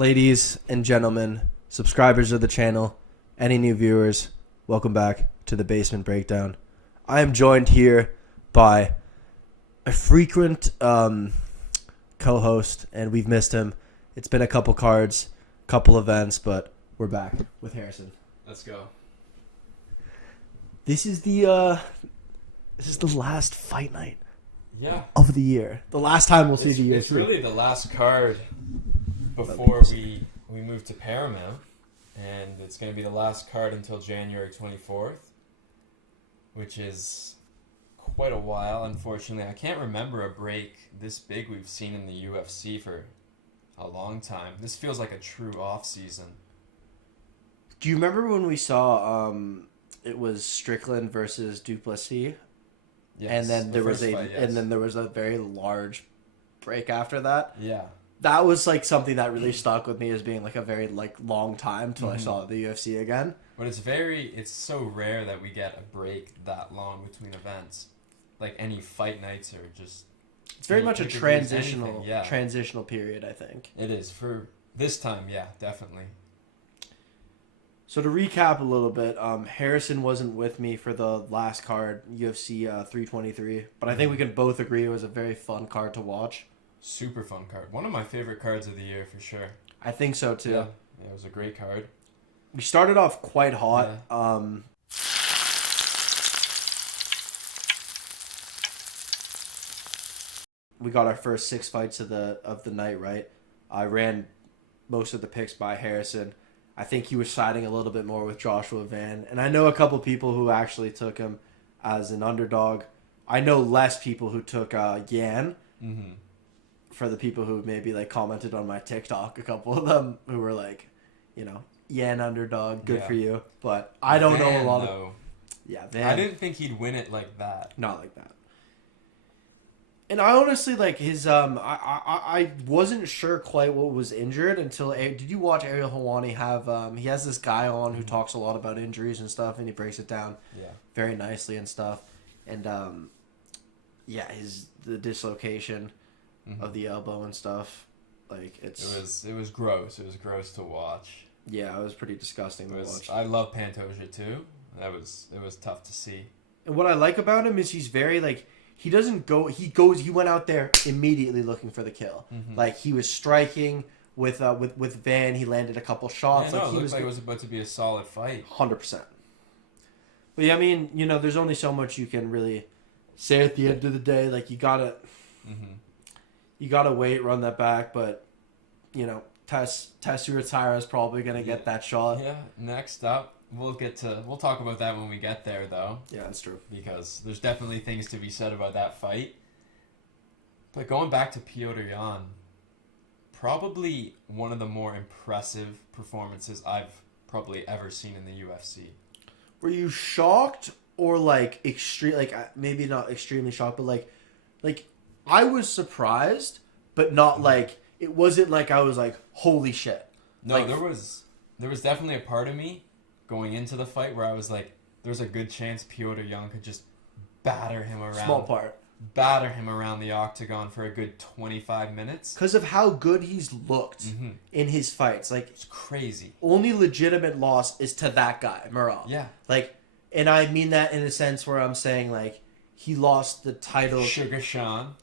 Ladies and gentlemen, subscribers of the channel, any new viewers, welcome back to the Basement Breakdown. I am joined here by a frequent co-host, and we've missed him. It's been a couple cards, couple events, but we're back with Harrison. Let's go. This is the last fight night. Yeah. Of the year. The last time we'll see the UFC. It's really the last card before we move to Paramount, and it's going to be the last card until January 24th, which is quite a while, unfortunately. I can't remember a break this big we've seen in the UFC for a long time. This feels like a true off-season. Do you remember when we saw it was Strickland versus Duplessis? Yes, and then there was a very large break after that. Yeah. That was like something that really stuck with me as being like a very like long time till I saw the UFC again. But it's so rare that we get a break that long between events. Like any fight nights are just... It's very much a transitional period, I think. It is. For this time, yeah, definitely. So to recap a little bit, Harrison wasn't with me for the last card, UFC 323, but I think we can both agree it was a very fun card to watch. Super fun card. One of my favorite cards of the year for sure. I think so too. Yeah, it was a great card. We started off quite hot. Yeah. We got our first 6 fights of the night, right? I ran most of the picks by Harrison. I think he was siding a little bit more with Joshua Van. And I know a couple people who actually took him as an underdog. I know less people who took Yan. Mm-hmm. For the people who maybe like commented on my TikTok, a couple of them who were like, you know, Yan underdog, good for you. But I don't know a lot of... Yeah, Van. I didn't think he'd win it like that. Not like that. And I honestly, like, his, I wasn't sure quite what was injured until, did you watch Ariel Helwani have, he has this guy on who talks a lot about injuries and stuff, and he breaks it down very nicely and stuff. And, the dislocation of the elbow and stuff, like, it was gross. It was gross to watch. Yeah, it was pretty disgusting to watch. I love Pantoja, too. It was tough to see. And what I like about him is he's very, like, he doesn't go... He went out there immediately looking for the kill. Mm-hmm. Like, he was striking with Van. He landed a couple shots. Yeah, it looked like it was about to be a solid fight. 100%. But, yeah, I mean, you know, there's only so much you can really say at the end of the day. Like, you gotta... Mm-hmm. You gotta wait, run that back. But, you know, Tessura is probably going to get that shot. Yeah, next up. We'll talk about that when we get there, though. Yeah, that's true. Because there's definitely things to be said about that fight. But going back to Petr Yan, probably one of the more impressive performances I've probably ever seen in the UFC. Were you shocked or like maybe not extremely shocked, but like I was surprised, but not like it wasn't like I was like holy shit. No, like, there was definitely a part of me going into the fight where I was like, there's a good chance Petr Yan could just batter him around the octagon for a good 25 minutes. Because of how good he's looked in his fights. Like, it's crazy. Only legitimate loss is to that guy, Merab. Yeah. Like, and I mean that in a sense where I'm saying, like, he lost the title. Sugar Sean.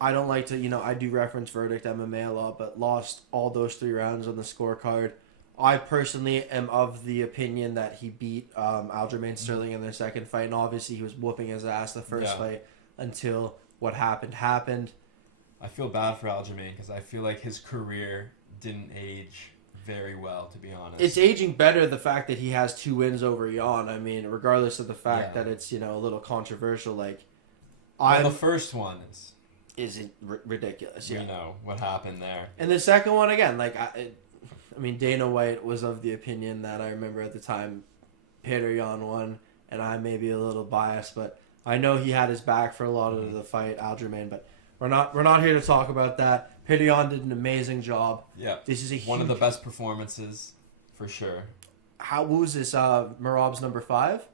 I don't like to, you know, I do reference Verdict MMA a lot, but lost all those 3 rounds on the scorecard. I personally am of the opinion that he beat Aljamain Sterling in their second fight, and obviously he was whooping his ass the first fight until what happened. I feel bad for Aljamain because I feel like his career didn't age very well, to be honest. It's aging better, the fact that he has 2 wins over Yan. I mean, regardless of the fact that it's, you know, a little controversial, like... the first one is ridiculous, You know what happened there. And the second one, again, like... I mean, Dana White was of the opinion that I remember at the time Petr Yan won, and I may be a little biased, but I know he had his back for a lot of the fight, Aljamain, but we're not here to talk about that. Petr Yan did an amazing job. Yeah. This is one of the best performances, for sure. What was this, Merab's number 5?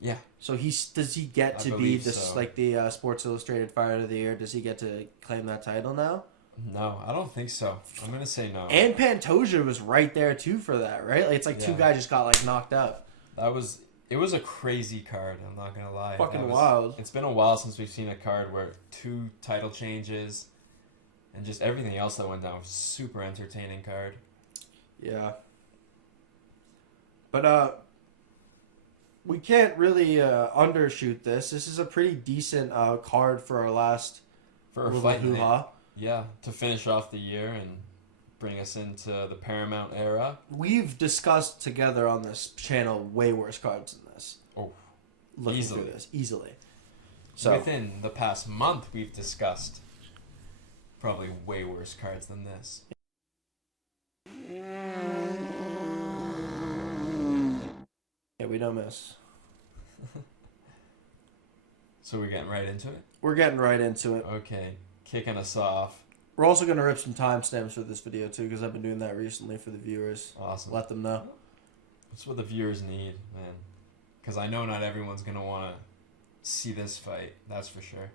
Yeah. So does he get to be this like the Sports Illustrated Fighter of the Year? Does he get to claim that title now? No, I don't think so. I'm going to say no. And Pantoja was right there, too, for that, right? Like, it's like two guys just got, like, knocked out. It was a crazy card, I'm not going to lie. Fucking wild. It's been a while since we've seen a card where 2 title changes and just everything else that went down was super entertaining card. Yeah. But, we can't really undershoot this. This is a pretty decent card for our last... For our fight night. Yeah, to finish off the year and bring us into the Paramount era. We've discussed together on this channel way worse cards than this. Oh, looking through this easily. So within the past month, we've discussed probably way worse cards than this. Yeah, we don't miss. So we're getting right into it? We're getting right into it. Okay, kicking us off. We're also going to rip some timestamps for this video, too, because I've been doing that recently for the viewers. Awesome. Let them know. That's what the viewers need, man. Because I know not everyone's going to want to see this fight. That's for sure.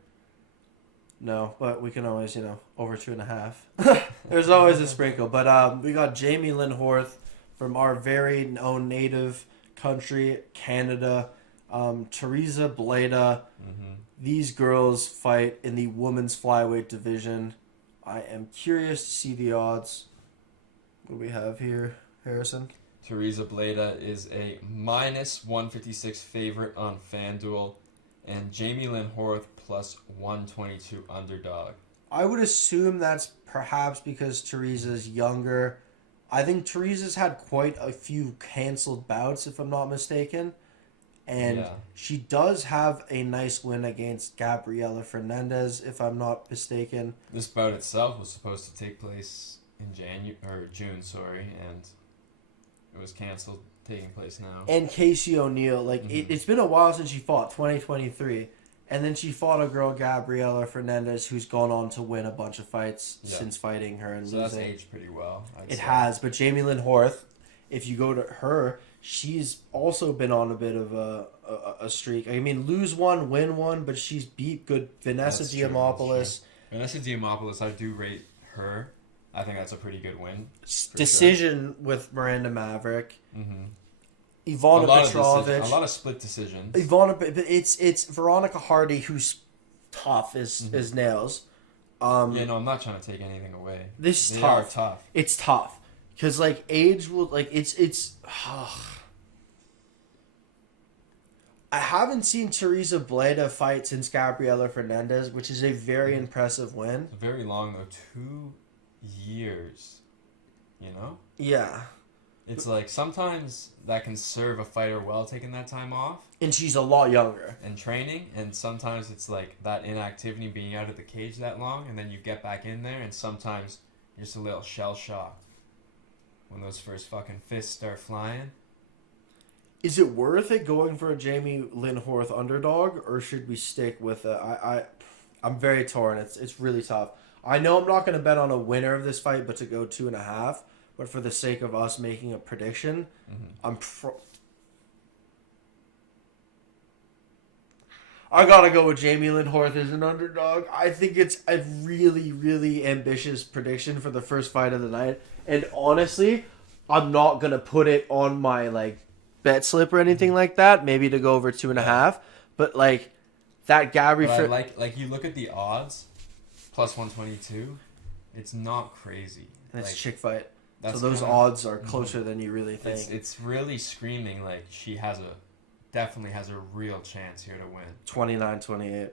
No, but we can always, over 2.5. There's always a sprinkle. But we got Jamey-Lyn Horth from our very own native country, Canada. Teresa Bleda. Mm-hmm. These girls fight in the women's flyweight division. I am curious to see the odds. What do we have here, Harrison? Teresa Bleda is a -156 favorite on FanDuel, and Jamey-Lyn Horth +122 underdog. I would assume that's perhaps because Teresa's younger. I think Teresa's had quite a few canceled bouts, if I'm not mistaken. And she does have a nice win against Gabriela Fernandez, if I'm not mistaken. This bout itself was supposed to take place in June, and it was canceled, taking place now. And Casey O'Neill, it's been a while since she fought, 2023. And then she fought a girl, Gabriela Fernandez, who's gone on to win a bunch of fights since fighting her and losing. That's aged pretty well. It has, but Jamey-Lyn Horth, if you go to her, she's also been on a bit of a streak. I mean, lose one, win one, but she's beat good Vanessa Diamopoulos. Vanessa Diamopoulos, I do rate her. I think that's a pretty good win. Decision with Miranda Maverick. Mm-hmm. Ivana Petrovic. A lot of split decisions. It's Veronica Hardy, who's tough as nails. I'm not trying to take anything away. They are tough. It's tough. Because, age will, it's I haven't seen Teresa Bleda fight since Gabriela Fernandez, which is a very impressive win. It's very long, though. 2 years, Yeah. It's sometimes that can serve a fighter well, taking that time off. And she's a lot younger. And training, and sometimes it's that inactivity, being out of the cage that long, and then you get back in there, and sometimes you're just a little shell-shocked when those first fucking fists start flying. Is it worth it going for a Jamey-Lyn Horth underdog, or should we stick with I'm very torn. It's really tough. I know I'm not going to bet on a winner of this fight, but to go 2.5. But for the sake of us making a prediction, I gotta go with Jamey-Lyn Horth as an underdog. I think it's a really, really ambitious prediction for the first fight of the night. And honestly, I'm not gonna put it on my bet slip or anything like that. Maybe to go over 2.5. But that Gabby. But you look at the odds, +122. It's not crazy. And it's a chick fight. So those odds are closer than you really think. It's really screaming she definitely has a real chance here to win. 29-28.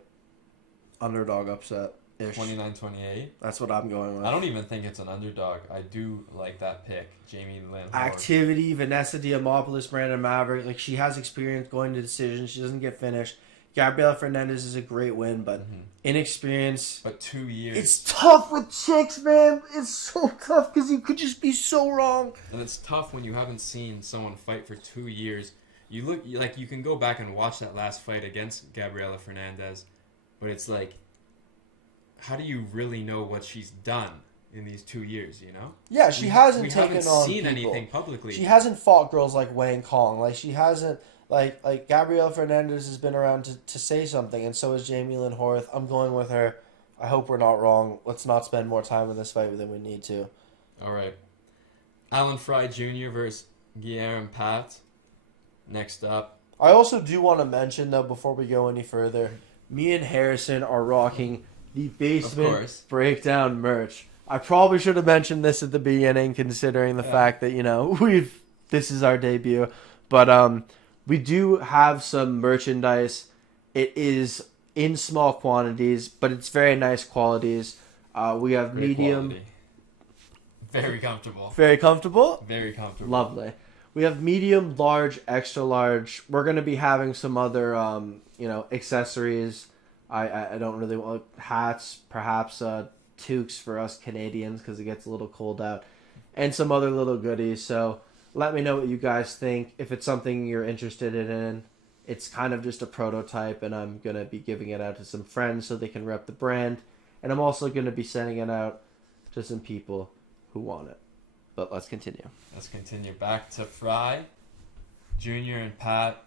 Underdog upset-ish. 29-28? That's what I'm going with. I don't even think it's an underdog. I do like that pick. Jamey-Lyn Horth. Activity, Vanessa Diamopoulos, Miranda Maverick. She has experience going to decisions. She doesn't get finished. Gabriela Fernandez is a great win, but inexperience. But 2 years. It's tough with chicks, man. It's so tough because you could just be so wrong. And it's tough when you haven't seen someone fight for 2 years. You can go back and watch that last fight against Gabriela Fernandez, but it's how do you really know what she's done in these 2 years, Yeah, she hasn't taken on We haven't seen anything publicly. She hasn't fought girls like Wang Kong. She hasn't... Like Gabriela Fernandez has been around to say something, and so is Jamey-Lyn Horth. I'm going with her. I hope we're not wrong. Let's not spend more time in this fight than we need to. All right. Alan Fry Jr. versus Guilherme Pat. Next up. I also do want to mention, though, before we go any further, me and Harrison are rocking the Basement Breakdown merch. I probably should have mentioned this at the beginning, considering the fact that, this is our debut. But we do have some merchandise. It is in small quantities, but it's very nice qualities. We have Great medium. Quality. Very comfortable. Very comfortable? Very comfortable. Lovely. We have medium, large, extra large. We're going to be having some other, accessories. I don't really want hats, perhaps toques for us Canadians because it gets a little cold out, and some other little goodies. So let me know what you guys think. If it's something you're interested in, it's kind of just a prototype, and I'm going to be giving it out to some friends so they can rep the brand. And I'm also going to be sending it out to some people who want it. But let's continue. Let's continue. Back to Fry Jr. and Pat.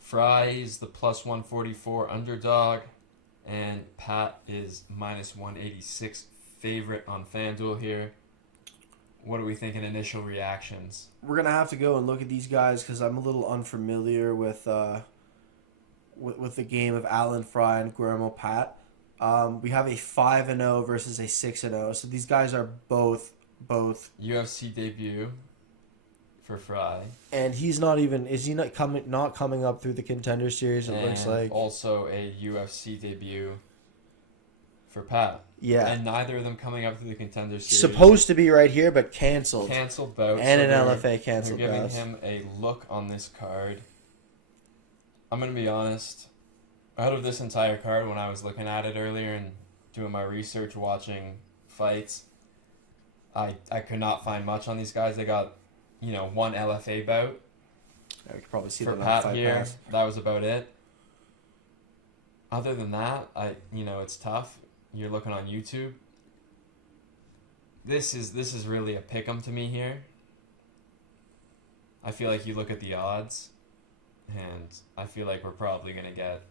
Fry is the plus 144 underdog, and Pat is minus 186 favorite on FanDuel here. What are we thinking? Initial reactions? We're gonna have to go and look at these guys because I'm a little unfamiliar with the game of Alan Fry and Guillermo Pat. We have a 5-0 versus a 6-0, so these guys are both UFC debut for Fry, and he's not even coming up through the Contender Series. It looks like also a UFC debut for Pat. Yeah, and neither of them coming up through the Contender Series. Supposed to be right here, but canceled bout, and so an LFA canceled. They're giving him a look on this card. I'm gonna be honest. Out of this entire card, when I was looking at it earlier and doing my research, watching fights, I could not find much on these guys. They got, one LFA bout. I could probably see for them Pat fight here. pass. That was about it. Other than that, it's tough. You're looking on YouTube. This is really a pick'em to me here. I feel like you look at the odds, and I feel like we're probably gonna get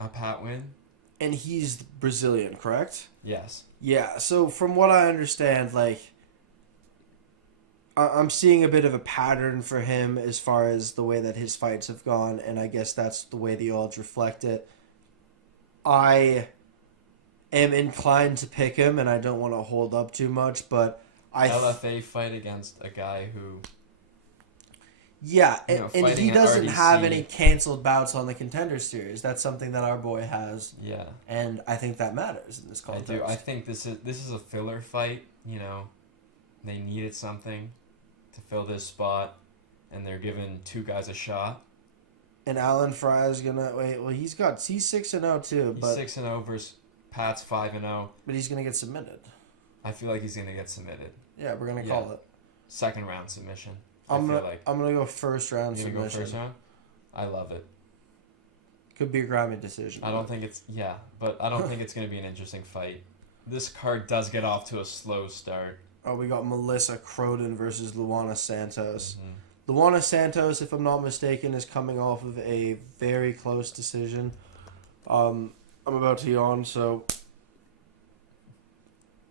a Pat win. And he's Brazilian, correct? Yes. Yeah, so from what I understand, I'm seeing a bit of a pattern for him as far as the way that his fights have gone, and I guess that's the way the odds reflect it. I am inclined to pick him, and I don't want to hold up too much, but LFA fight against a guy who... Yeah, and he doesn't RDC. have any canceled bouts on the Contender Series. That's something that our boy has. Yeah. And I think that matters in this context. I do. I think this is a filler fight. They needed something to fill this spot, and they're giving two guys a shot. And Alan Fry is gonna he's 6-0 too, but he's 6-0 versus Pat's 5-0. But he's gonna get submitted. I feel like he's gonna get submitted. Yeah, we're gonna call it. Second round submission. I'm gonna go first round submission. Go first round? I love it. Could be a Grammy decision. I don't think it's gonna be an interesting fight. This card does get off to a slow start. Oh, we got Melissa Croden versus Luana Santos. Mm-hmm. Luana Santos, if I'm not mistaken, is coming off of a very close decision. I'm about to yawn, so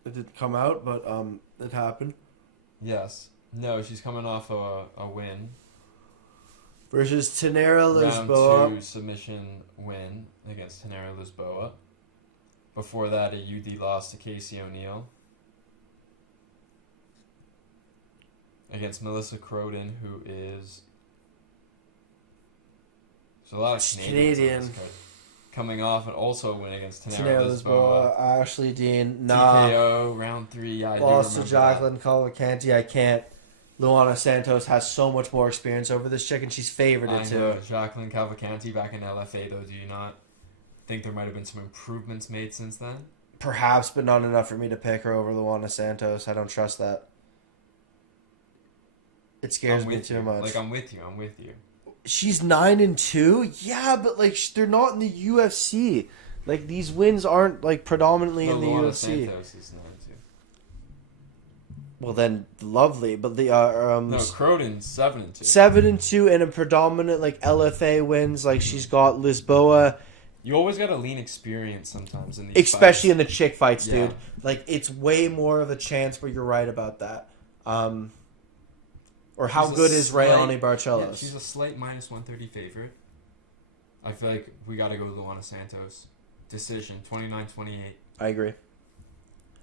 it didn't come out, but it happened. Yes. No, she's coming off a win. Versus Tanera Lisboa. Round 2 submission win against Tanera Lisboa. Before that, a UD loss to Casey O'Neill. Against Melissa Croden, who is... There's a lot of Canadians on this card. Coming off and also a win against Tanera Lisboa. Ashley Dean. TKO, round 3. Yeah, lost to Jacqueline Cavalcanti. I can't. Luana Santos has so much more experience over this chick, and she's favored it too. I know. Jacqueline Cavalcanti back in LFA, though. Do you not think there might have been some improvements made since then? Perhaps, but not enough for me to pick her over Luana Santos. I don't trust that. It scares me too much. I'm with you. She's 9-2. Yeah, but they're not in the UFC. These wins aren't predominantly in the Luana UFC. Santos is 9-2. Well then, lovely. But the no, Croden's 7-2. 7-2 and a predominant LFA wins. She's got Lisboa You always gotta lean experience sometimes in these Especially fights. in the chick fights, Yeah. dude. Like, it's way more of a chance where you're right about that. Or how She's a good is slight- Rayani Yeah, Barcelos? she's a slight minus 130 favorite. I feel like we gotta go Luana Santos. Decision, 29-28. I agree.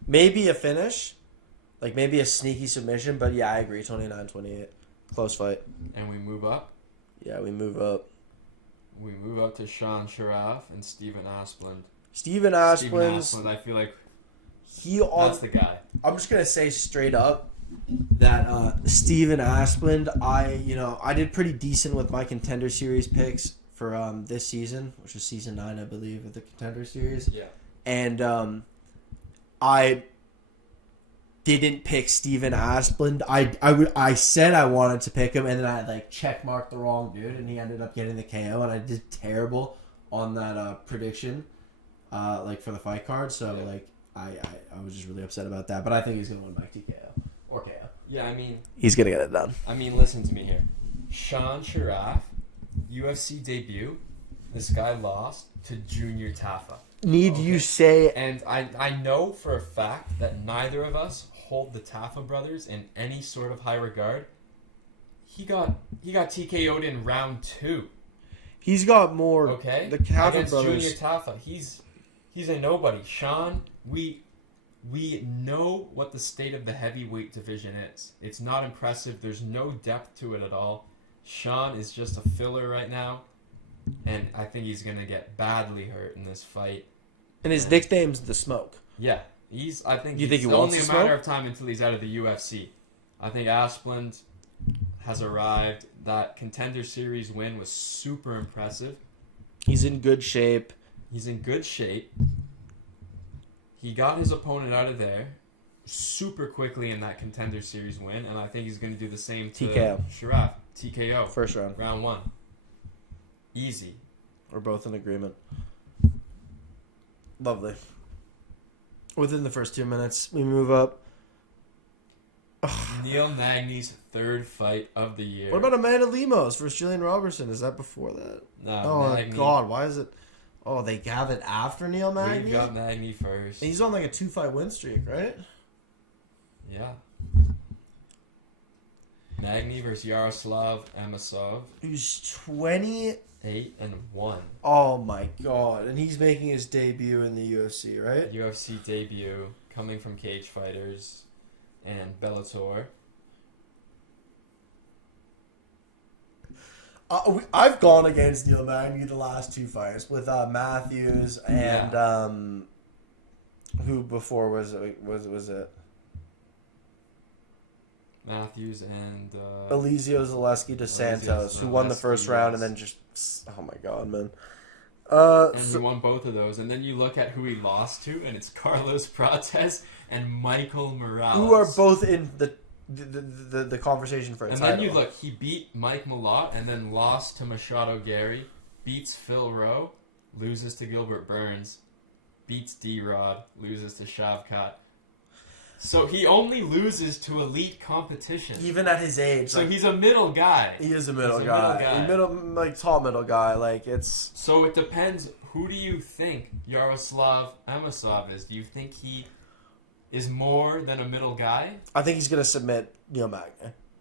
Maybe a finish. Like, maybe a sneaky submission. But, yeah, I agree. 29-28. Close fight. And we move up. Yeah, we move up. We move up to Sean Sharaf and Stephen Asplund. Steven Stephen Asplund's... Asplund, I feel like That's the guy. I'm just going to say straight up that Steven Asplund, I did pretty decent with my Contender Series picks for this season, which was season 9, I believe, of the Contender Series. Yeah. And I didn't pick Steven Asplund. I said I wanted to pick him, and then I check marked the wrong dude, and he ended up getting the KO, and I did terrible on that prediction, for the fight card. So I was just really upset about that. But I think he's gonna win by TKO or KO. Yeah, I mean, He's gonna get it done. listen to me here. Sean Sharaf, UFC debut. This guy lost to Junior Tafa. You say? And I know for a fact that neither of us hold the Tafa brothers in any sort of high regard. He got TKO'd in round 2. He's got more. Okay, The Tafa against brothers. Junior Tafa. He's a nobody. Sean, we know what the state of the heavyweight division is. It's not impressive. There's no depth to it at all. Sean is just a filler right now, and I think he's gonna get badly hurt in this fight. And his nickname's The Smoke. Yeah, I think You think he it's wants only to a smoke? matter of time until he's out of the UFC. I think Asplund has arrived. That Contender Series win was super impressive. He's in good shape. He's in good shape. He got his opponent out of there super quickly in that Contender Series win, and I think he's going to do the same to TKO. Sharaf. TKO. First round. Round 1. Easy. We're both in agreement. Lovely. Within the first 2 minutes, we move up. Neil Magny's 3rd fight of the year. What about Amanda Lemos versus Gillian Robertson? Is that before that? No, Oh, Magny. God. Why is it? Oh, they have it after Neil Magny? We've got Magny first. And he's on like a 2-fight win streak, right? Yeah. Magny versus Yaroslav Amosov. He's 20. 8-1. Oh, my God. And he's making his debut in the UFC, right? UFC debut, coming from Cage Fighters and Bellator. I've gone against Neil Magny the last 2 fights with Matthews and who before was it? Matthews and Elizio Zaleski dos Santos, who won the first Zaleski, round yes. and then just oh my God, man. and he won both of those. And then you look at who he lost to, and it's Carlos Prates and Michael Morales, who are both in the conversation for a And title. then you look, he beat Mike Malott and then lost to Machado Gary, beats Phil Rowe, loses to Gilbert Burns, beats D-Rod, loses to Shavkat. So he only loses to elite competition. Even at his age. So he's a middle guy. He is a middle He's a guy. Tall middle guy. Like, it's... So it depends. Who do you think Yaroslav Amosov is? Do you think he is more than a middle guy? I think he's going to submit Neil Magny.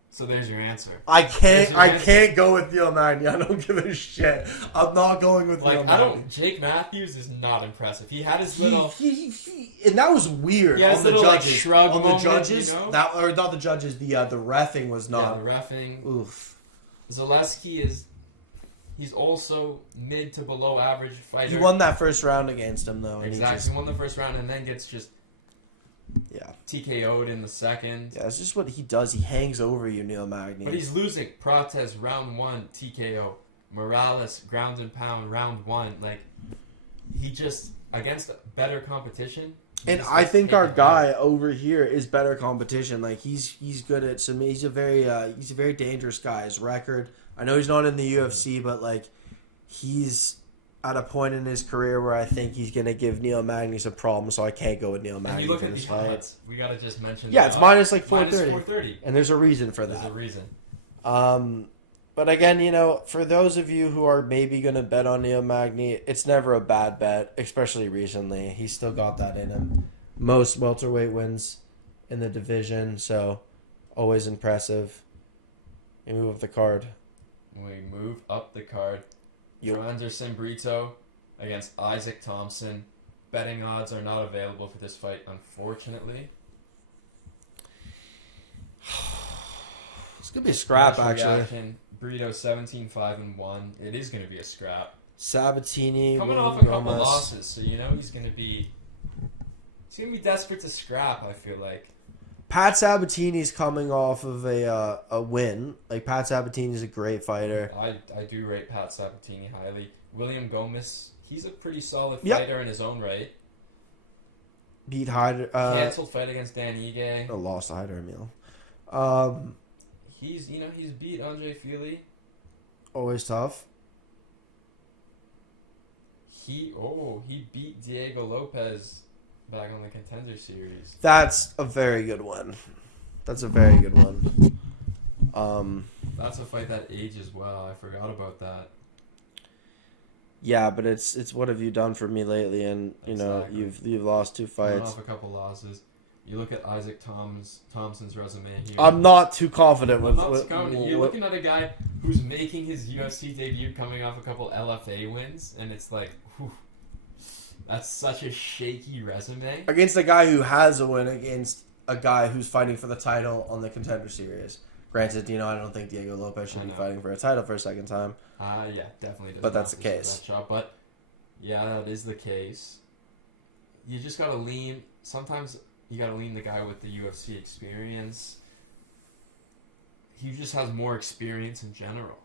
So there's your answer. I can't go with Neil Magny. I don't give a shit. I'm not going with Neil Magny. Jake Matthews is not impressive. He had his little... And that was weird. Yeah, his on the little judges. shrug on moment, the judges, you know? or not the judges. The reffing was not. Yeah, the reffing. Oof. Zaleski he's also mid to below average fighter. He won that first round against him though. And Exactly. He won the first round and then gets just TKO'd in the second. Yeah, it's just what he does. He hangs over you, Neil Magny. But he's losing. Prates round 1 TKO. Morales ground and pound round 1. Like he just against better competition. And I think our guy over here is better competition. Like he's good at some. He's a very dangerous guy. His record. I know he's not in the UFC, but like he's at a point in his career where I think he's gonna give Neil Magny some problems. So I can't go with Neil Magny. And you look for at this the fight. odds. We gotta just mention. Yeah, it's minus like minus 430. 430. And there's a reason for that. There's a reason. But again, for those of you who are maybe going to bet on Neil Magny, it's never a bad bet, especially recently. He's still got that in him. Most welterweight wins in the division, so always impressive. We move up the card. Joanderson Brito against Isaac Thompson. Betting odds are not available for this fight, unfortunately. It's going to be a scrap, actually. Brito 17-5-1. It is going to be a scrap. Sabatini coming off a couple losses, so he's going to be desperate to scrap, I feel like. Pat Sabatini's coming off of a win. Like, Pat Sabatini's a great fighter. I do rate Pat Sabatini highly. William Gomez, he's a pretty solid fighter in his own right. Beat Hyder. Cancelled fight against Dan Ige. Lost to Hyder Emil. He's beat Andre Fili. Always tough. He beat Diego Lopez back on the Contender Series. That's a very good one. That's a fight that ages well. I forgot about that. Yeah, but it's what have you done for me lately? And Exactly. you've lost 2 fights. Off a couple losses. You look at Isaac Thompson's resume here. I'm not too confident with. You're looking at a guy who's making his UFC debut, coming off a couple LFA wins, and it's like, whew, that's such a shaky resume. Against a guy who has a win against a guy who's fighting for the title on the Contender Series. Granted, I don't think Diego Lopez should be fighting for a title for a second time. Yeah, definitely. But that's the case. But yeah, that is the case. You just gotta lean. Sometimes you gotta lean the guy with the UFC experience. He just has more experience in general.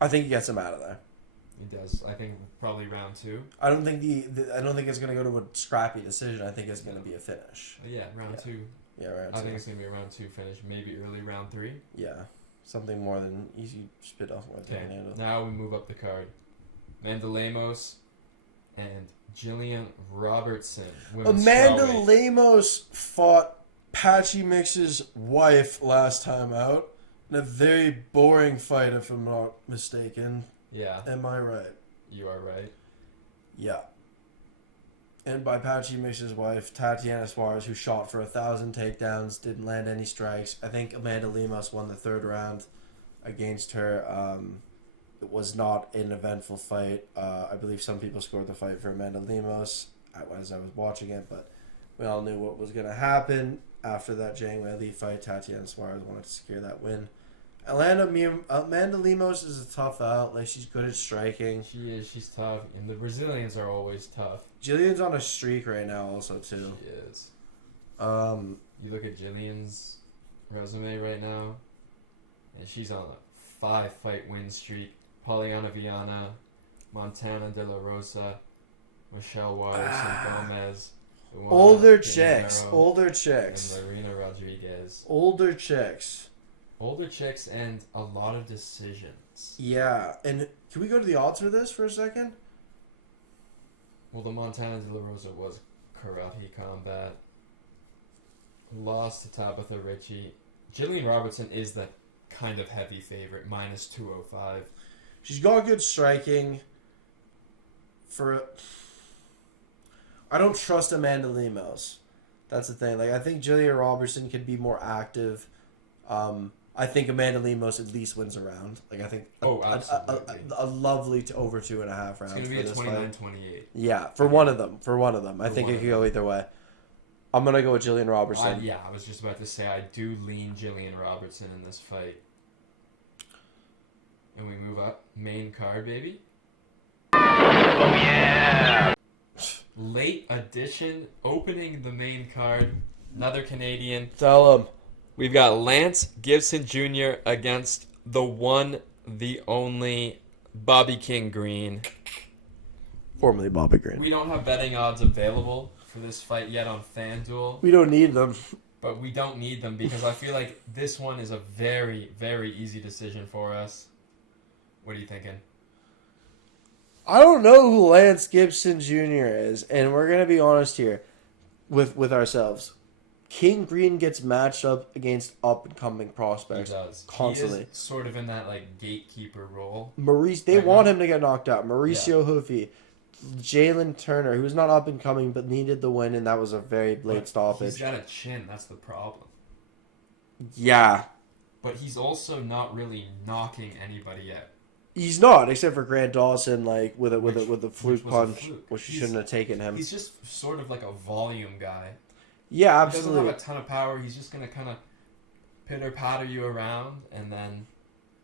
I think he gets him out of there. He does. I think probably round 2. I don't think I don't think it's gonna go to a scrappy decision. I think it's gonna be a finish. Yeah, round 2. Yeah, round 2. I think it's gonna be a round 2 finish, maybe early round 3. Yeah, something more than easy spit off. Okay, now we move up the card. Amanda Lemos and Gillian Robertson. Amanda Lemos fought Patchy Mix's wife last time out in a very boring fight, if I'm not mistaken. Yeah. Am I right? You are right. Yeah. And by Patchy Mix's wife, Tatiana Suarez, who shot for 1,000 takedowns, didn't land any strikes. I think Amanda Lemos won the 3rd round against her. It was not an eventful fight. I believe some people scored the fight for Amanda Lemos as I was watching it, but we all knew what was going to happen. After that Jamey-Lyn fight, Tatiana Suarez wanted to secure that win. Amanda Lemos is a tough out. Like, she's good at striking. She is. She's tough. And the Brazilians are always tough. Gillian's on a streak right now also, too. She is. You look at Gillian's resume right now, and she's on a 5-fight win streak. Poliana Viana, Montana De La Rosa, Michelle Waterson Gomez. Luana, Older Pinheiro, chicks. And Marina Rodriguez. Older chicks, and a lot of decisions. Yeah, and can we go to the odds for this for a second? Well, the Montana De La Rosa was karate combat. Lost to Tabitha Ritchie. Gillian Robertson is the kind of heavy favorite, minus 205. She's got good striking. I don't trust Amanda Lemos. That's the thing. Like, I think Gillian Robertson could be more active. I think Amanda Lemos at least wins a round. Like, I think a lovely over 2.5 rounds. It's going to be a 29-28. Yeah, for one of them. I think it could go either way. I'm going to go with Gillian Robertson. I was just about to say I do lean Gillian Robertson in this fight. And we move up. Main card, baby. Oh, yeah! Late edition, opening the main card. Another Canadian. Tell him. We've got Lance Gibson Jr. against the one, the only Bobby King Green. Formerly Bobby Green. We don't have betting odds available for this fight yet on FanDuel. We don't need them. But we don't need them because I feel like this one is a very, very easy decision for us. What are you thinking? I don't know who Lance Gibson Jr. is, and we're going to be honest here with ourselves. King Green gets matched up against up-and-coming He prospects does. constantly. He is sort of in that like gatekeeper role. They right want now. him to get knocked out. Mauricio Hoofy, Jalen Turner, who's not up-and-coming but needed the win, and that was a very late stoppage. He's got a chin. That's the problem. Yeah. But he's also not really knocking anybody out. He's not, except for Grant Dawson, like with a fluke punch, which He shouldn't have taken him. He's just sort of like a volume guy. Yeah, He absolutely. doesn't have a ton of power. He's just gonna kind of pitter-patter you around and then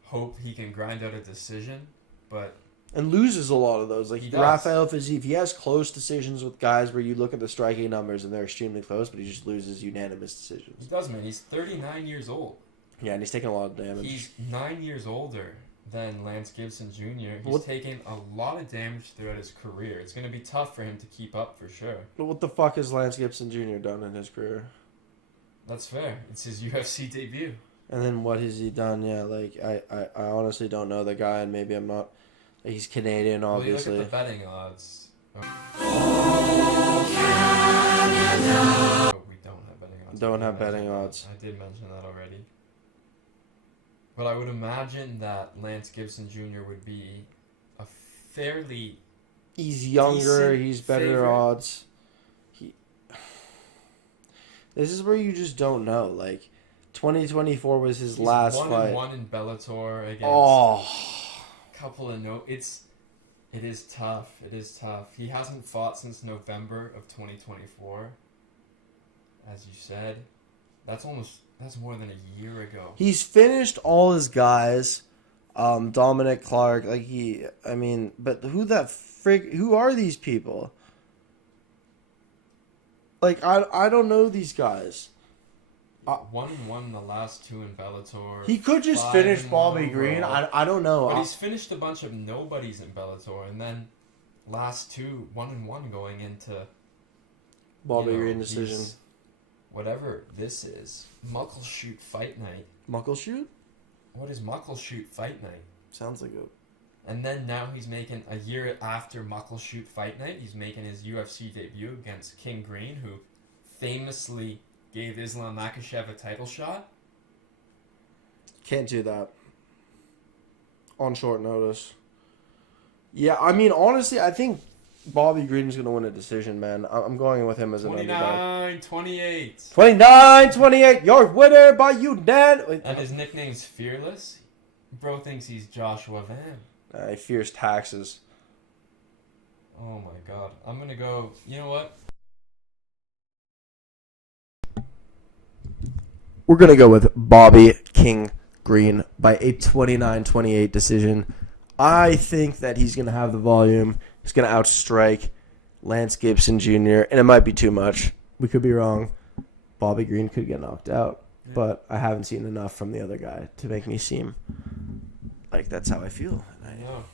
hope he can grind out a decision. But And loses a lot of those. Like He does. Rafael Fiziev, he has close decisions with guys where you look at the striking numbers and they're extremely close, but he just loses unanimous he decisions. does, man. He's 39 years old. Yeah, and he's taking a lot of damage. He's 9 years older than Lance Gibson Jr. He's What- taken a lot of damage throughout his career. It's going to be tough for him to keep up for sure. But what the fuck has Lance Gibson Jr. done in his career? That's fair. It's his UFC debut. And then what has he done? Yeah, like I honestly don't know the guy, and maybe I'm not. He's Canadian, obviously. Well, you look at the betting odds. But we don't have betting odds. Don't have I did betting mention odds. that. I did mention that already. But I would imagine that Lance Gibson Jr. would be a fairly... He's younger. decent He's better favorite. odds. This is where you just don't know. Like, 2024 was his last He's fight. 1-1 in Bellator against Oh, a couple of It is tough. It is tough. He hasn't fought since November of 2024. As you said, that's more than a year ago. he's finished all his guys. Dominic Clark, but who are these people? Like, I don't know these guys. 1-1 in the last two in Bellator. He could just 5-1 finish Bobby Green. overall. I don't know. But he's finished a bunch of nobodies in Bellator, and then last two 1-1 going into Bobby you know, Green decision. he's- Whatever this is, Muckleshoot Fight Night. Muckleshoot? What is Muckleshoot Fight Night? Sounds like a... And then now he's making, a year after Muckleshoot Fight Night, he's making his UFC debut against King Green, who famously gave Islam Makhachev a title shot. Can't do that. On short notice. Yeah, I mean, honestly, I think Bobby Green's going to win a decision, man. I'm going with him as an underdog. 29-28. 29-28, your winner by unanimous. And his nickname's Fearless. Bro thinks he's Joshua Van. He fears taxes. Oh my god. I'm going to go, you know what? We're going to go with Bobby King Green by a 29-28 decision. I think that he's going to have the volume. He's going to outstrike Lance Gibson Jr., and it might be too much. We could be wrong. Bobby Green could get knocked out, Yeah. but I haven't seen enough from the other guy to make me seem like that's how I feel. I know.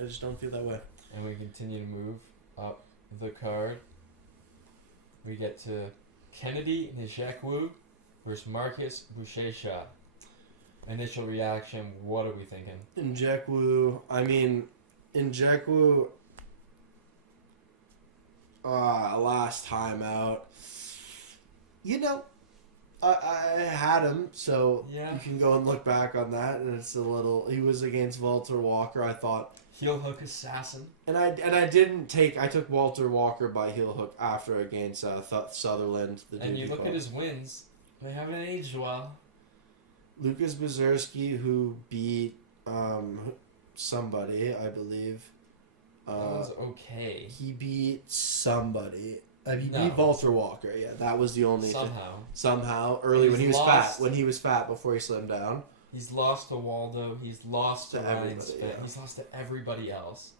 I just don't feel that way. And we continue to move up the card. We get to Kennedy Nzechukwu versus Marcus Buchecha. Initial reaction, what are we thinking? Nzechukwu, last time out. I had him, so Yeah. you can go and look back on that, and it's a little. He was against Walter Walker. I thought, Heel hook assassin. I took Walter Walker by heel hook after against Sutherland. And you look at his wins, they haven't aged well. Lucas Bezerski, who beat somebody, I believe. That was okay. He beat somebody. He No. beat Walter Walker. Yeah, that was the only thing. Somehow early when he was lost. fat. When he was fat before he slimmed down. He's lost to Waldo. He's lost to Ryan everybody, Spence. yeah. He's lost to everybody else.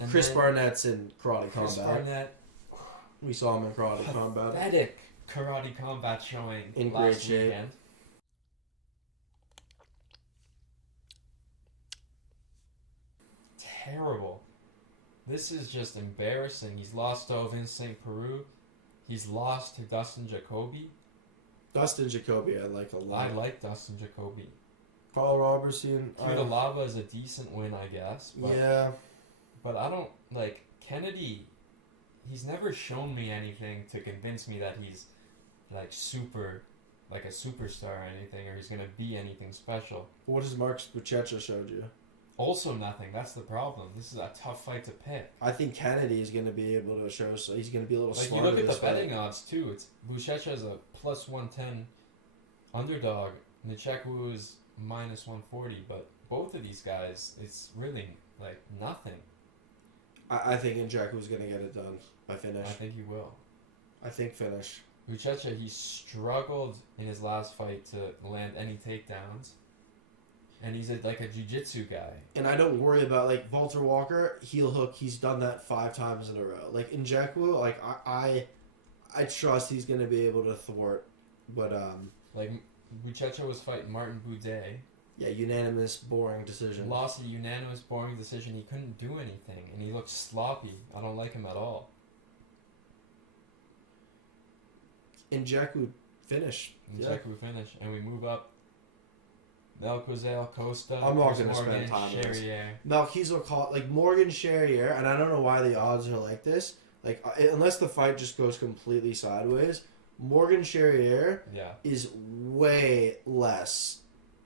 And Chris then Barnett's in Karate Chris Combat. Barnett, We saw him in Karate Combat. pathetic Karate Combat showing In last great shape. weekend. Terrible. This is just embarrassing. He's lost to Vincent Peru. He's lost to Dustin Jacoby. Dustin Jacoby, I like a lot. I like Dustin Jacoby. Paul Robertson. Cutelaba is a decent win, I guess. But, Yeah. But I don't like Kennedy. he's never shown me anything to convince me that he's like like a superstar or anything, or he's gonna be anything special. What has Marcus Buchecha showed you? Also nothing. That's the problem. This is a tough fight to pick. I think Kennedy is going to be able to show, so he's going to be a little like smarter. You look at the betting odds too. It's Buchecha is a plus 110 underdog. Nzechukwu is minus 140. But both of these guys, it's really like nothing. I think Nzechukwu is going to get it done by finish. I think he will. I think finish. Buchecha, he struggled in his last fight to land any takedowns. And he's like a jiu-jitsu guy. And I don't worry about, like, Walter Walker, heel hook, he's done that 5 times in a row. Like, Nzechukwu, like, I trust he's going to be able to thwart what, Like, Buchecha was fighting Martin Boudet. Yeah, unanimous, boring decision. Lost a unanimous, boring decision. He couldn't do anything, and he looked sloppy. I don't like him at all. Nzechukwu finish. Nzechukwu finish, and we move up. Melquizael, Costa. I'm not going to spend time on this. Melquizael, like Morgan Charriere, and I don't know why the odds are like this. Like, unless the fight just goes completely sideways, Morgan Charriere is way less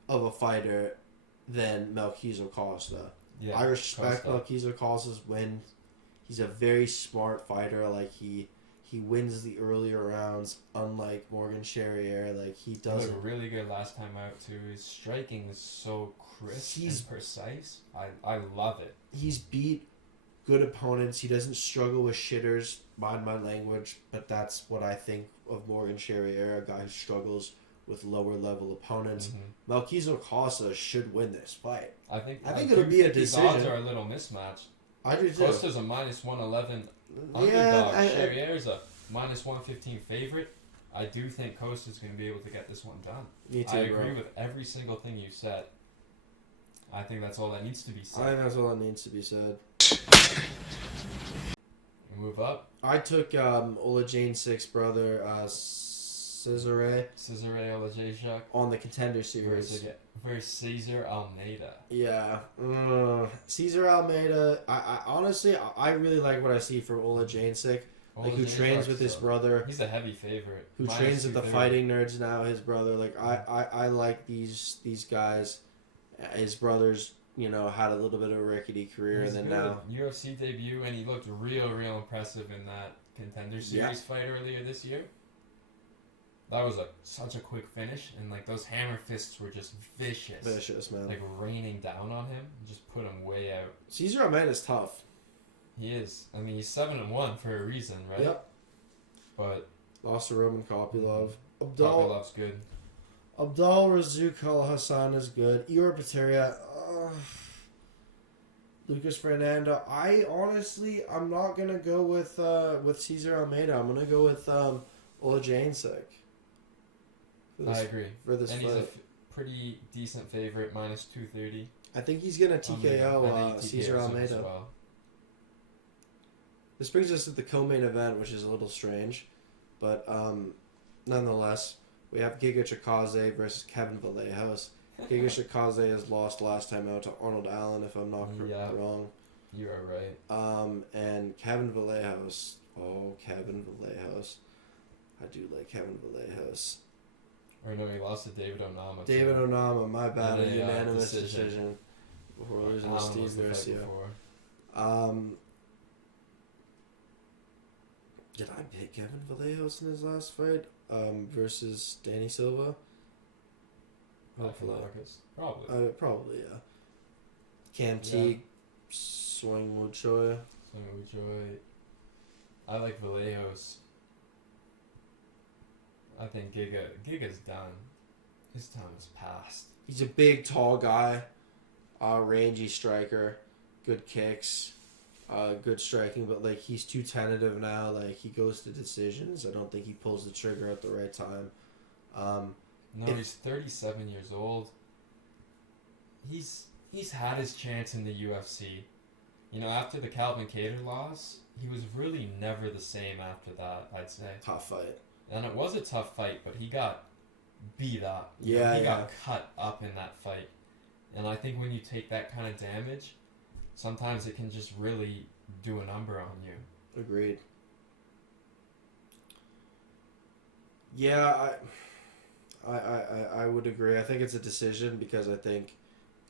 of a fighter than Melquizael Costa. Yeah, I respect Melquizael Costa's win. He's a very smart fighter. Like, he wins the earlier rounds, unlike Morgan Charriere. Like, he doesn't. He looked really good last time out too. His striking is so crisp and precise. I love it. He's beat good opponents. He doesn't struggle with shitters. Mind my language, but that's what I think of Morgan Charriere, a guy who struggles with lower level opponents. Mm-hmm. Melquizael Costa should win this fight. I think it'll be a decision. The odds are a little mismatched. I do too. Costa's a minus 111 underdog. Charriere's a minus 115 favorite. I do think Costa's going to be able to get this one done. Me too, I agree with every single thing you said. I think that's all that needs to be said. I think that's all that needs to be said. Move up. I took Oleksiejczuk's brother, Cezary. Cezary Oleksiejczuk. On the Contender Series. Versus Cesar Almeida. Yeah. Cesar Almeida, I honestly, I really like what I see from Oleksiejczuk. Like, who trains with his brother. He's a heavy favorite. Who trains with the Fighting Nerds now, his brother. Like, I like these guys. His brothers, you know, had a little bit of a rickety career, and then now UFC debut, and he looked real impressive in that Contender Series fight earlier this year. That was such a quick finish, and like those hammer fists were just vicious. Vicious, man. Like raining down on him, just put him way out. Cesar Almeida's tough. He is. I mean, he's 7-1 for a reason, right? Yep. But lost to Roman Kopylov. Kopylov's good. Abdul Razak Al Hassan is good. Igor Peteria, Lucas Fernando. I'm not gonna go with Cesar Almeida. I'm gonna go with Oleksiejczuk. I agree. For this and fight. He's a pretty decent favorite, minus 230. I think he's gonna TKO Cesar Almeida. Well. This brings us to the co-main event, which is a little strange, but nonetheless. We have Giga Chikadze versus Kevin Vallejos. Giga Chikadze has lost last time out to Arnold Allen, if I'm not wrong. You are right. And Kevin Vallejos. Oh, Kevin Vallejos. I do like Kevin Vallejos. Or no, he lost to David Onama. David Onama, my bad. A unanimous decision. Before losing to Steve Garcia. Did I pick Kevin Vallejos in his last fight? Versus Danny Silva? Hopefully. Probably. Probably, yeah. Cam Teague, Swing Woo Choi. I like Vallejos. I think Giga's done. His time is past. He's a big, tall guy. Rangy striker. Good kicks. Good striking, but like he's too tentative now. Like he goes to decisions. I don't think he pulls the trigger at the right time. He's 37 years old. He's had his chance in the UFC. You know, after the Calvin Kattar loss, he was really never the same after that. I'd say tough fight, and it was a tough fight, but he got beat up. He got cut up in that fight, and I think when you take that kind of damage. Sometimes it can just really do a number on you. Agreed. Yeah, I would agree. I think it's a decision because I think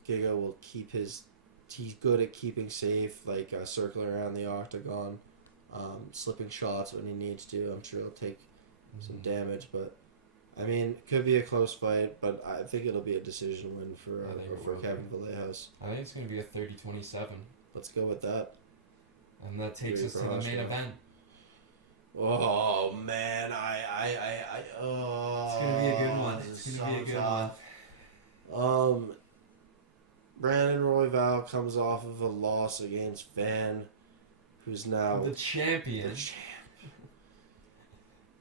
Giga will keep his. He's good at keeping safe, like circling around the octagon, slipping shots when he needs to. I'm sure he'll take some damage, but I mean, it could be a close fight, but I think it'll be a decision win for Kevin Vallejos. I think it's going to be a 30-27. Let's go with that. And that takes us to the main event. Oh man, oh. It's gonna be a good one. It's gonna be a good one. Brandon Royval comes off of a loss against Van, who's now the champion.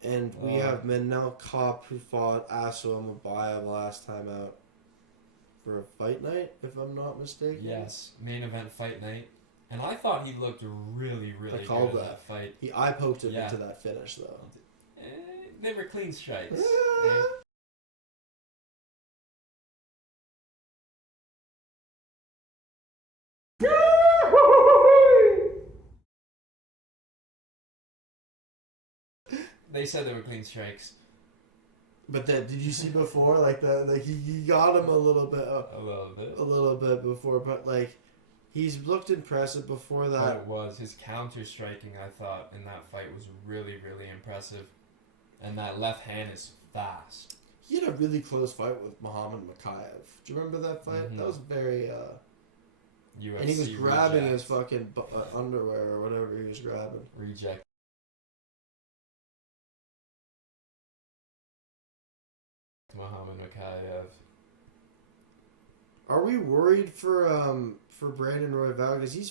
And we have Manel Kape, who fought Aso Amabayev last time out for a fight night, if I'm not mistaken. Yes, main event fight night. And I thought he looked really, really good in that fight. I poked him into that finish, though. They were clean strikes. They said they were clean strikes. But then, did you see before, like he got him a little bit before, but like he's looked impressive before that. But it was his counter striking. I thought in that fight was really, really impressive, and that left hand is fast. He had a really close fight with Muhammad Mokaev. Do you remember that fight? Mm-hmm. That was very. UFC and he was grabbing reject. his fucking underwear or whatever he was grabbing. Reject. Muhammad Mokaev. Are we worried for Brandon Royval because he's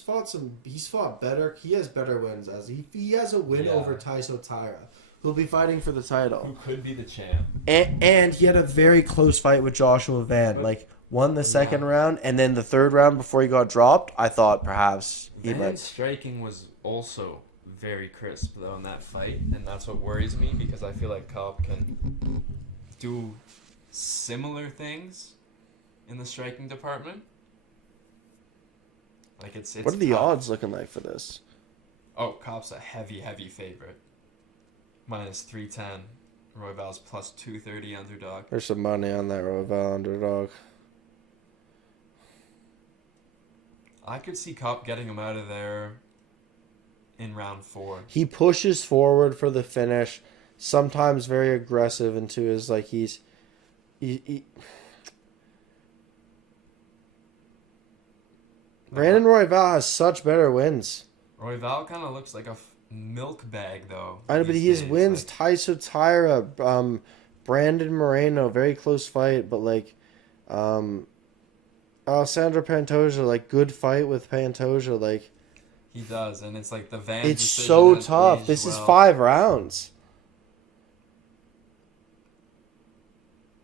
fought better. He has better wins as he has a win over Taiso Taira, who'll be fighting for the title. Who could be the champ? And he had a very close fight with Joshua Van. Like won the second round and then the third round before he got dropped. I thought perhaps Van's striking was also very crisp though in that fight, and that's what worries me because I feel like Kape can do similar things in the striking department. Like it's what are the odds looking like for this? Oh, Kape's a heavy favorite. -310. Royval's +230 underdog. There's some money on that Royval underdog. I could see Kape getting him out of there in round 4. He pushes forward for the finish, sometimes very aggressive into his like he Brandon Royval has such better wins. Royval kind of looks like a milk bag, though. I know, but he has wins. Like, Taiso Taira, Brandon Moreno, very close fight, but like, Alessandro Pantoja, like good fight with Pantoja, like. He does, and it's like the Van. It's so tough. This is 5 rounds.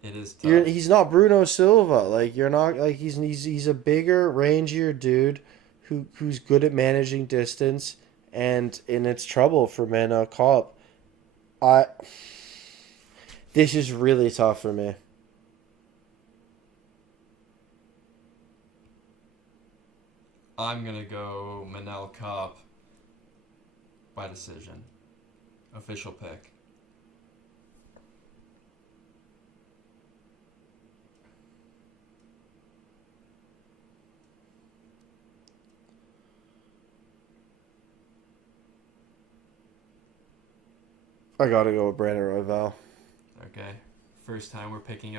It is tough. He's not Bruno Silva. Like you're not like he's a bigger, rangier dude who's good at managing distance, and it's trouble for Manel Kape. This is really tough for me. I'm gonna go Manel Kape by decision. Official pick. I gotta go with Brandon Royval. Okay. First time we're picking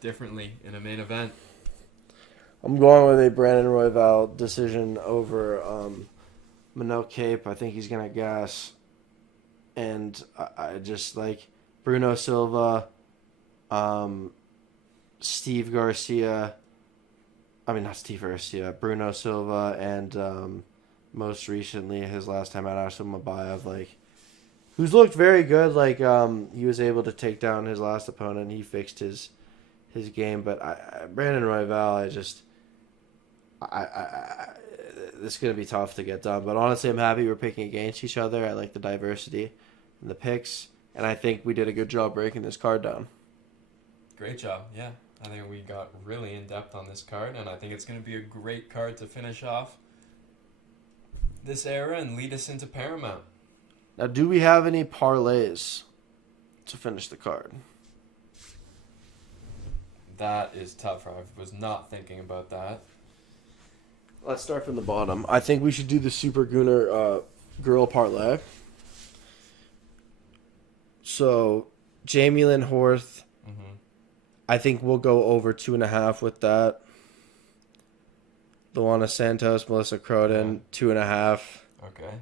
differently in a main event. I'm going with a Brandon Royval decision over Manel Kape. I think he's going to gas. And I just like Bruno Silva, Steve Garcia. I mean, not Steve Garcia. Bruno Silva and most recently, his last time at Asplund Mabayev, like, who's looked very good. Like he was able to take down his last opponent. He fixed his game. But Brandon Royval, this is going to be tough to get done. But honestly, I'm happy we're picking against each other. I like the diversity in the picks. And I think we did a good job breaking this card down. Great job, yeah. I think we got really in-depth on this card. And I think it's going to be a great card to finish off this era and lead us into Paramount. Now, do we have any parlays to finish the card. That is tough. I was not thinking about that. Let's start from the bottom. I think we should do the Super Gooner girl parlay. So, Jamey-Lyn Horth. Mm-hmm. I think we'll go over 2.5 with that. Luana Santos, Melissa Croden, 2.5. Okay.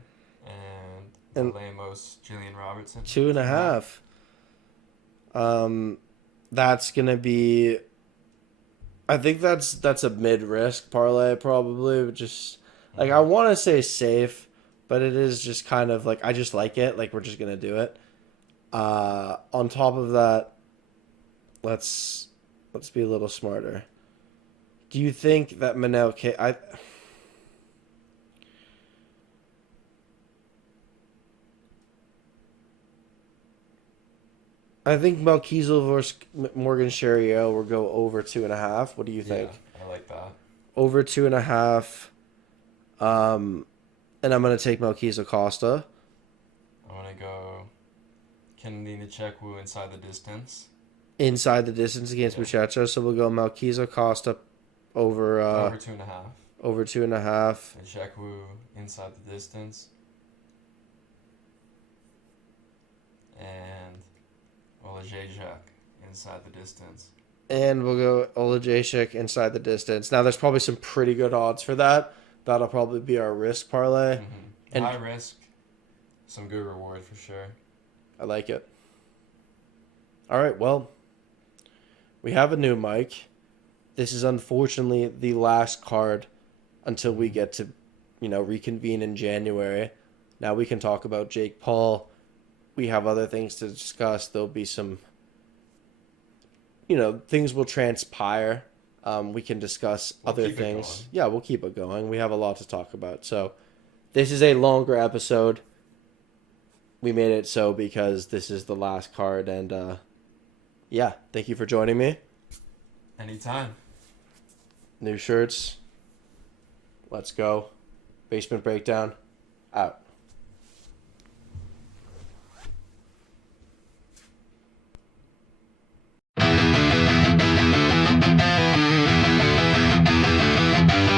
And Lemos, Gillian Robertson. 2.5. That's gonna be. I think that's a mid-risk parlay probably. Just like I want to say safe, but it is just kind of like I just like it. Like we're just gonna do it. On top of that, let's be a little smarter. Do you think that Manel I think Melquizael versus Morgan Charriere will go over 2.5. What do you think? Yeah, I like that. Over 2.5. And I'm gonna take Melquizael Costa. I want to go Kennedy Nzechukwu inside the distance. Inside the distance against Buchecha, so we'll go Melquizael Costa over 2.5. Over 2.5. Nzechukwu inside the distance. And Oleksiejczuk inside the distance. And we'll go Oleksiejczuk inside the distance. Now, there's probably some pretty good odds for that. That'll probably be our risk parlay. Mm-hmm. And high risk, some good reward for sure. I like it. All right, well, we have a new mic. This is unfortunately the last card until we get to, reconvene in January. Now we can talk about Jake Paul. We have other things to discuss. There'll be some, things will transpire. We can discuss other things. Yeah, we'll keep it going. We have a lot to talk about. So this is a longer episode. We made it so because this is the last card. And, thank you for joining me. Anytime. New shirts. Let's go. Basement Breakdown. Out.